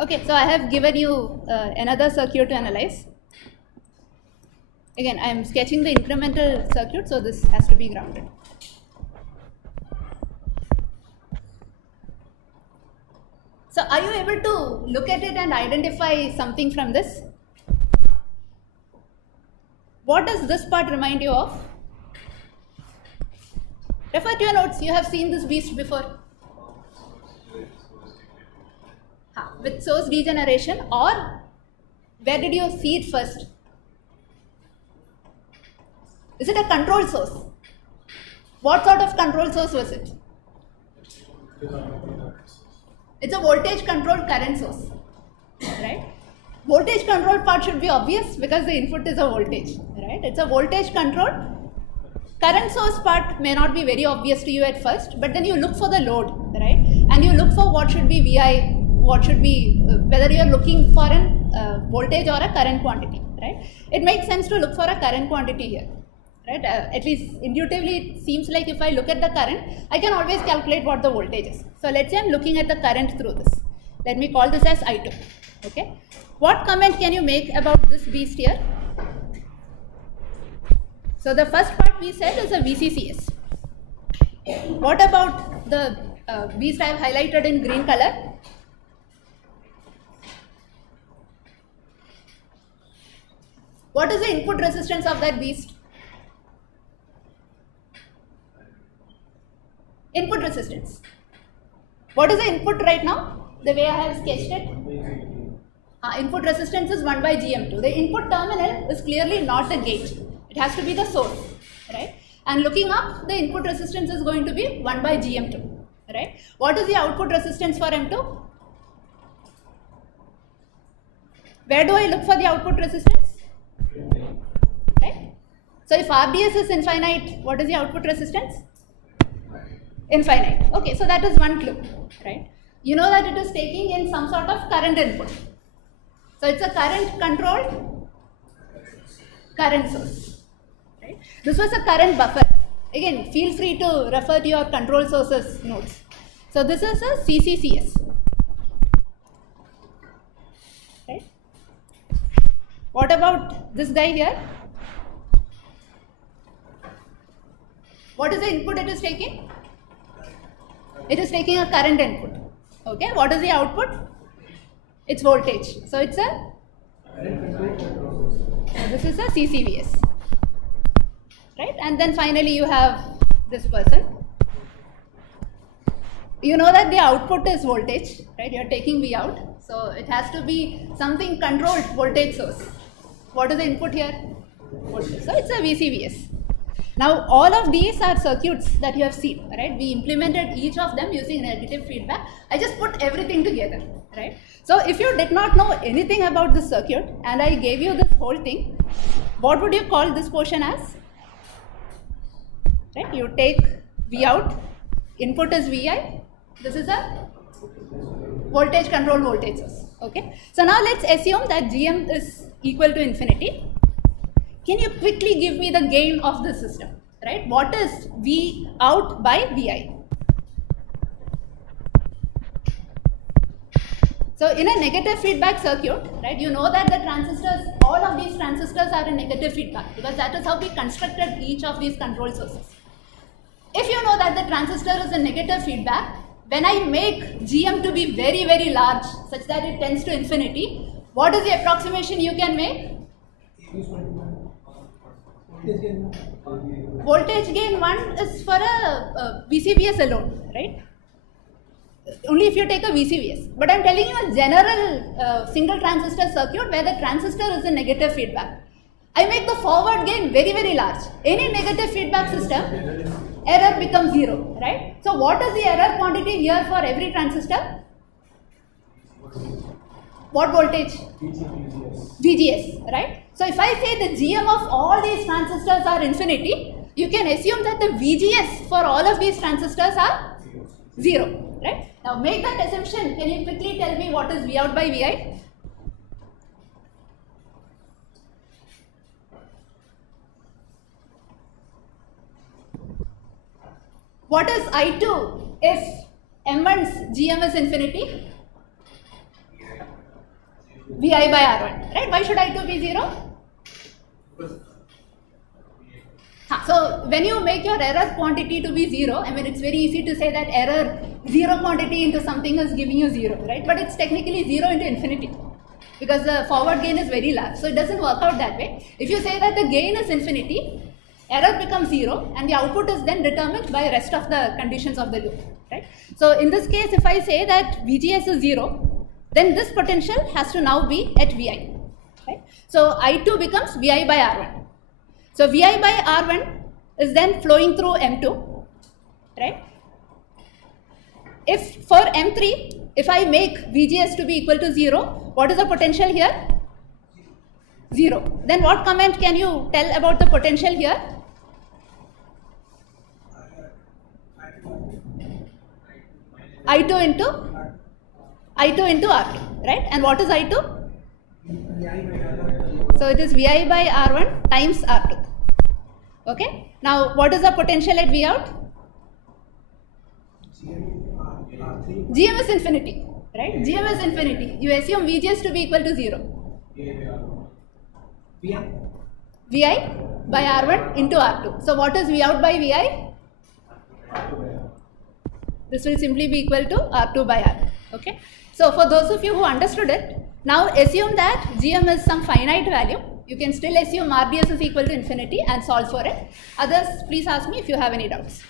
Okay, so I have given you another circuit to analyze. Again, I am sketching the incremental circuit, so this has to be grounded. So are you able to look at it and identify something from this? What does this part remind you of? Refer to your notes, you have seen this beast before. With source degeneration, or where did you see it first? Is it a control source? What sort of control source was it? It's a voltage controlled current source, right? Voltage control part should be obvious because the input is a voltage, right? It's a voltage controlled. Current source part may not be very obvious to you at first, but then you look for the load, right? And you look for what should be VI, what should be, whether you are looking for an voltage or a current quantity, right? It makes sense to look for a current quantity here, right? At least intuitively it seems like if I look at the current, I can always calculate what the voltage is. So let's say I'm looking at the current through this. Let me call this as I2, okay? What comment can you make about this beast here? So the first part we said is a VCCS. What about the beast I have highlighted in green color? What is the input resistance of that beast? Input resistance. What is the input right now? The way I have sketched it? Input resistance is 1 by GM2. The input terminal is clearly not the gate. It has to be the source, right? And looking up, the input resistance is going to be 1 by GM2, right? What is the output resistance for M2? Where do I look for the output resistance? Right? So if RDS is infinite, what is the output resistance? Infinite. Okay, so that is one clue, right? You know that it is taking in some sort of current input. So it's a current controlled current source, right? This was a current buffer. Again, feel free to refer to your control sources notes. So this is a CCCS, right? What about this guy here? What is the input it is taking? It is taking a current input. Okay, what is the output? It's voltage. So it's a, this is a CCVS, right? And then finally you have this person. You know that the output is voltage, right? You're taking V out. So it has to be something controlled voltage source. What is the input here? Voltage. So it's a VCVS. Now all of these are circuits that you have seen, right? We implemented each of them using negative feedback. I just put everything together, right? So if you did not know anything about this circuit and I gave you this whole thing, what would you call this portion as? Right? You take V out, input is Vi, this is a voltage control voltage source, okay? So now let's assume that Gm is equal to infinity. Can you quickly give me the gain of the system, right? What is V out by Vi? So in a negative feedback circuit, right, you know that the transistors, all of these transistors are in negative feedback because that is how we constructed each of these control sources. If you know that the transistor is in negative feedback, when I make Gm to be very, very large such that it tends to infinity, what is the approximation you can make? Voltage gain 1 is for a VCVS alone, right? Only if you take a VCVS. But I am telling you a general single transistor circuit where the transistor is in negative feedback. I make the forward gain very, very large. Any negative feedback system, error becomes 0, right? So what is the error quantity here for every transistor? What voltage? VGS, right? So if I say the GM of all these transistors are infinity, you can assume that the VGS for all of these transistors are 0, right? Now make that assumption. Can you quickly tell me what is V out by Vi? What is I2 if M1's GM is infinity? Vi by R1, right? Why should I2 be 0? So when you make your error quantity to be 0, I mean it's very easy to say that error 0 quantity into something is giving you 0, right? But it's technically 0 into infinity because the forward gain is very large. So it doesn't work out that way. If you say that the gain is infinity, error becomes 0 and the output is then determined by rest of the conditions of the loop, right? So in this case, if I say that VGS is 0, then this potential has to now be at Vi, right? So I2 becomes Vi by R1. So Vi by R1 is then flowing through M2, right? If for M3, if I make VGS to be equal to 0, what is the potential here? 0. Then what comment can you tell about the potential here? I2 into R2, right? And what is I2? So it is Vi by R1 times R2. Okay. Now what is the potential at V out? GM is infinity, right? GM is infinity. You assume VGS to be equal to 0. Vi by R1 into R2. So what is V out by Vi? This will simply be equal to R2 by R1. Okay. So for those of you who understood it, now assume that GM is some finite value. You can still assume RDS is equal to infinity and solve for it. Others, please ask me if you have any doubts.